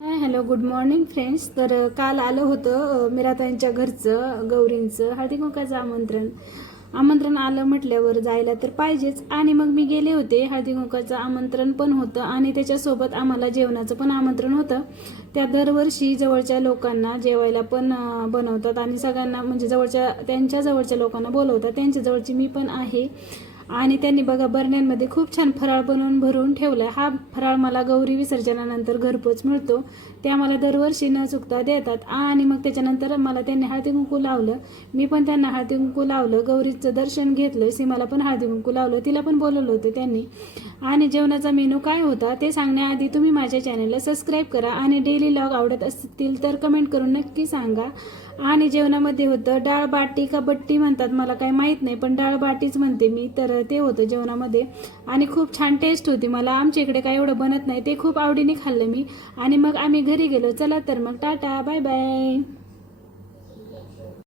Hi hello good morning friends. तर काल आलं होतं अ, मीराताईंच्या घरचं गौरींचं हळदी कुंकाचं आमंत्रण. आमंत्रण आलं म्हटल्यावर जायला तर पाहिजेच. आणि मग मी गेले होते हळदी कुंकाचं आमंत्रण पण होतं आणि त्याच्यासोबत आम्हाला जेवणाचं पण आमंत्रण होतं. त्या दरवर्षी जवळच्या लोकांना जेवायला पण बनवतात आणि सगळ्यांना म्हणजे जवळच्या त्यांच्या जवळच्या लोकांना बोलवतात. त्यांच्या जवळची मी पण आहे. आणि त्यांनी बघा बरण्यांमध्ये खूप छान फराळ बनवून भरून ठेवलाय. हा फराळ मला गौरी विसर्जनानंतर घरपोच मिळतो. ते आम्हाला दरवर्षी न चुकता देतात. आणि मग त्याच्यानंतर मला त्यांनी हळदी कुंकू लावलं. मी पण त्यांना हळदी कुंकू लावलं. गौरीचं दर्शन घेतलं. सीमाला पण हळदी कुंकू लावलं. तिला पण बोलवलं होतं त्यांनी. आणि जेवणाचा मेनू काय होता ते सांगण्याआधी तुम्ही माझ्या चॅनलला सबस्क्राईब करा आणि डेली लॉग आवडत असतील तर कमेंट करून नक्की सांगा. आणि जेवणामध्ये होतं डाळ बाटी का बट्टी म्हणतात. मला काही माहीत नाही पण डाळ बाटीच म्हणते मी. तर तर ते होतं जेवणामध्ये. आणि खूप छान टेस्ट होती. मला आमच्या इकडे काय एवढं बनत नाही. ते खूप आवडीने खाल्लं मी. आणि मग आम्ही घरी गेलो. चला तर मग टाटा. Bye bye.